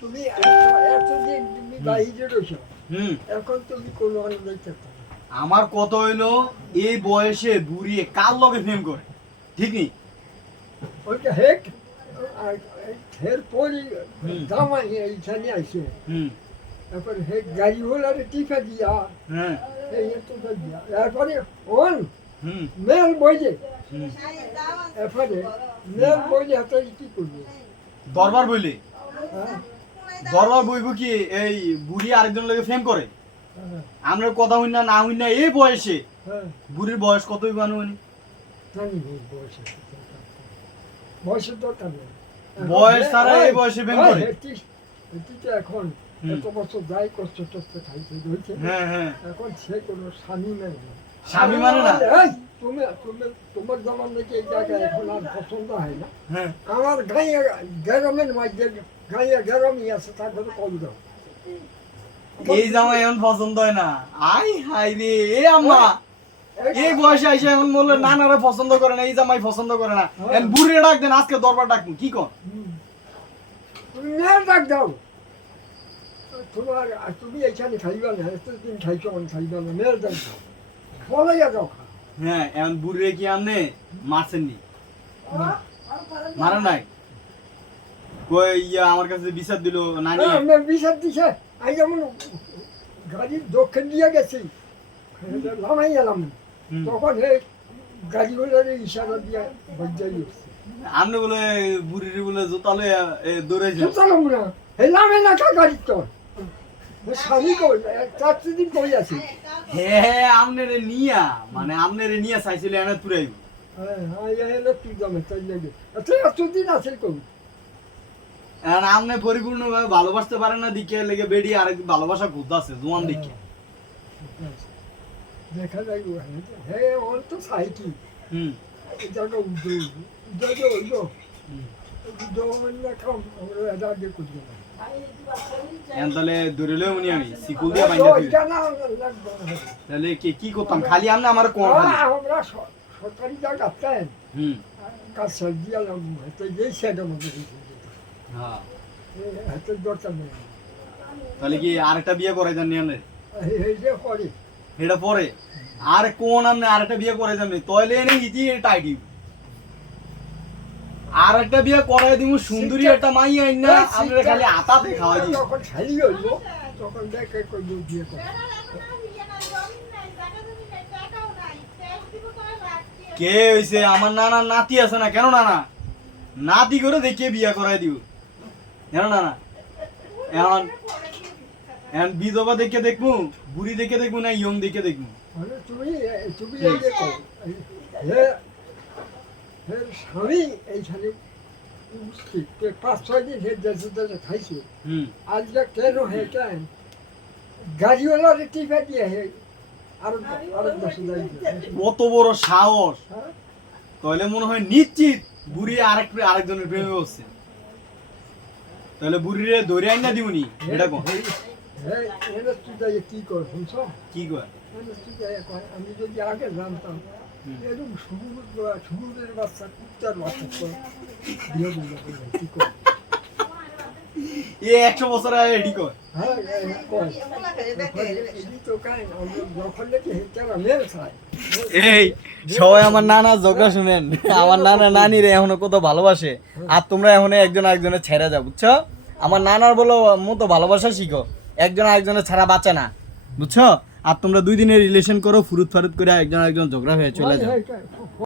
তুমি এতদিন তুমি বাইরে রয়েছো, এখন তুমি কোনো আনন্দ চাচ্ছ না। আমার কত হইলো এই বয়সে বুড়িয়ে কার লগে প্রেম করে, ঠিক নেই? ওইটা হেক হের পরই জামাই এইখানে আসে, তারপর হেক গাড়ি হলারে টিকা দিয়া হ্যাঁ এই এতটা দিয়া এরপরে ওন মেল বইলে, এরপরে মেল বইলে হাতে কি করবে? দরবার বইলে হ্যাঁ দরবার বইব কি এই বুড়ি আরেকজন লগে প্রেম করে? হ্যাঁ আমরা কথা হই না হই না এই বয়সে। হ্যাঁ বুড়ির বয়স কতই বানুনি? জানি বয়সের দরকার নেই। বয়স ছাড়া এই বয়সে প্রেম করে? এটিতে এখন এত বছর যাই কষ্ট টষ্ট খাইছে রয়েছে, হ্যাঁ হ্যাঁ এখন সে কোনো স্বামী মানে না। স্বামী মানে না? এই, তুমি তুমি তোমার জামার নাকি এই জায়গায় এখন আর পছন্দ হয় না। হ্যাঁ আমার গাঁয়ে গ্রামের মাঝে গাঁয়ে গ্রামই আছে, তারপরে কল দাও। এই জামাই এখন পছন্দ হয় না? আই হাই রে এ আম্মা, এই বয়সে আইসা এখন বললে নানারা পছন্দ করে না, এই জামাই পছন্দ করে না। এখন বুড়িরে ডাক দেন, আজকে দরবার ডাকুন, কি কর? তুমি মেয়ের ডাক দাও। তুমি এখানে খাইবা না, এতদিন খাইছো আমি খাইবা না, মেয়ের ডাক দাও, বলে যাও। হ্যাঁ এখন বুড়িরে কি আপনি মারছেননি? মারা নাই? কই ইয়া আমার কাছে বিচার দিল নানি। আমার বিচার দিছে, আমি যেমন গাড়ির দক্ষিণ দিয়ে গেছি লামাই গেলাম, তখন এই গাড়িগুলোর ইশারা দিয়ে বজাই উঠছে। আপনি বলে বুড়িরে বলে জোতালে দৌড়াইছে? সুতরাং না হেলামে না কা গাড়ির তো স্বামী কই 4 দিন কই আছে। হ্যাঁ আপনারে নিয়া মানে আপনারে নিয়া চাইছিল এনে তুরাইব। হ্যাঁ হ্যাঁ এলো তুই জামে তাই লাগে এত দিন আছে কই। এখন আপনি পরিপূর্ণভাবে ভালোবাসতে পারেন না দিকে লেগে বেড়ি আরেক ভালোবাসা খুঁজতেছে জোয়ান দিকে। দেখা যায় হ্যাঁ ওর তো সাইকি এই জায়গা উঠো উঠো উঠো উঠো মানে কাম আমরা এটা আগে করবো না। এখন তাহলে দৌড়লেও উনি আমি সিকুল দিয়ে বাইন্দা দিই। তাহলে কি করতাম খালি আপনি আমার কোন খালি? আমরা সরকারি জায়গা তাই কাজ দিয়ে তো এই সাইডের মধ্যে হ্যাঁ হাতের দরকার নেই। তাহলে কি আরেকটা বিয়ে করে দেন নি আপনি? এই যে করে এটা পরে আর কোন আপনি আরেকটা বিয়ে করে দেন তাহলে এনে ইতি টাইটি আর একটা বিয়ে করাই দিব সুন্দরী একটা মাই আইন না আমরা খালি আতাতে খাওয়াই দিই। যখন খালি হইব তখন দেখে কই বিয়ে করে। কে হইছে আমার নানা নাতি আছে না? কেন নানা নাতি করে দেখিয়ে বিয়ে করাই দিব কেন নানা? এখন এখন বিধবা দেখে দেখবো, বুড়ি দেখে দেখবো না ইয়ং দেখে দেখবো? মানে তুমি তুমি এই যে কও হে স্বামী এইখানে উপস্থিত 5-6 দিন হে দেশে দেশে খাইছে, আজকে কেন হেঁটেন গাড়িওয়ালার টিকা দিয়ে হে আরো দেশে যাইছে। কত বড় সাহস! তাহলে মনে হয় নিশ্চিত বুড়ি আরেকজনের প্রেমে বসছে। তাহলে বুড়িরে ধরে আইন না দিবনি এটা কোন? তুই যাই কি কর শুনছ কি কয়? তুই যাই কয় আমি যদি আগে জানতাম এরকম সুগুরের বাচ্চা কুত্তার বাচ্চা বিয়ে বললো কি কর? 100 বছর আগে এডি কয়? হ্যাঁ কয় এডি তো কাই যখন দেখি হেঁটেরা মেরে খায়। এই সবাই আমার নানা ঝগড়া শুনেন, আমার নানা নানিরে এখনো কত ভালোবাসে আর তোমরা এখন একজন আরেকজনের ছেড়ে যাও, বুঝছো? আমার নানার বলো মতো ভালোবাসা শিখো, একজন আরেকজনের ছাড়া বাঁচে না, বুঝছো? আর তোমরা 2 দিনের রিলেশন করো ফুরুত ফারুত করে একজন আরেকজন ঝগড়া হয়ে চলে যাও।